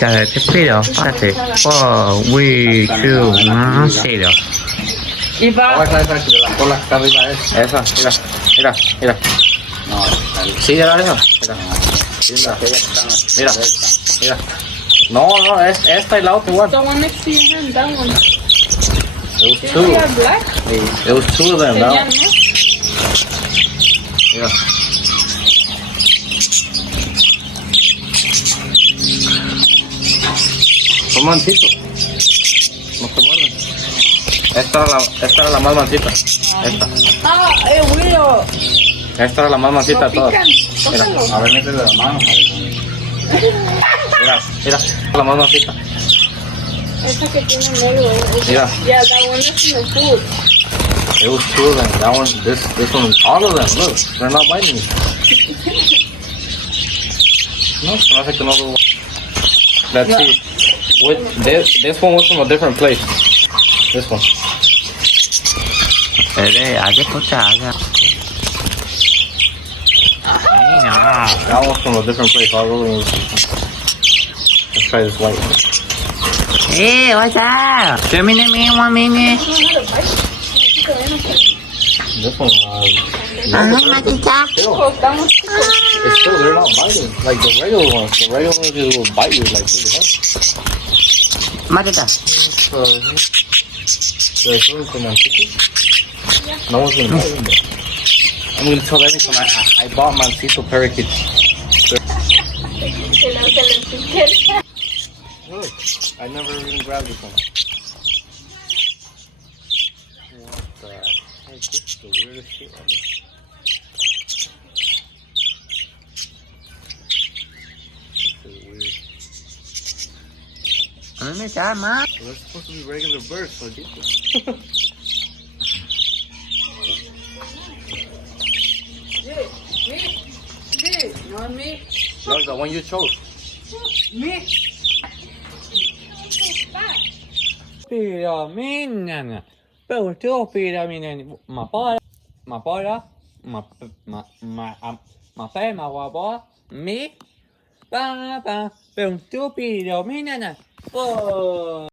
자, 택배요. 빠세. We do not say it. Y va. La cola está arriba de eso. Eso, mira. No, Sí, ya eso. Mira. No, es esta y la otra igual. The one next to your hand, that one. It was You two. have black? It was two of them, ¿no? Enseñame. Mira. Son mansitos. No se muerden. Esta era la más mansita. Esta. Willow. Esta era la más mansita de todas. Pican. Tócalo. a ver, métele la mano. Mira. La más mansita. Esa que tiene negro. Mira. Yeah, that one is in the food. It was two of them. That one, this one, all of them. Look, they're not biting me. No, se me hace que no lo. Let's see. This one was from a different place. This one. 아재 포차 아가. That one's from a different place. I'll really. Let's try this white. Hey, what's up? Show me the me 1 minute. This one, it's still, they're not biting like the regular ones. The regular ones will bite you like really hard. No one's gonna bite them. I'm gonna tell everyone I bought Mancito parakeets. Look, I never even grabbed this one. What the heck? This is the weirdest shit ever. They're supposed to be regular birds, so different. Me. Not me. No, the one you chose. Me. Piraminen. Peutupiraminen. Mapora. Mi. Pa. Peutupiraminen.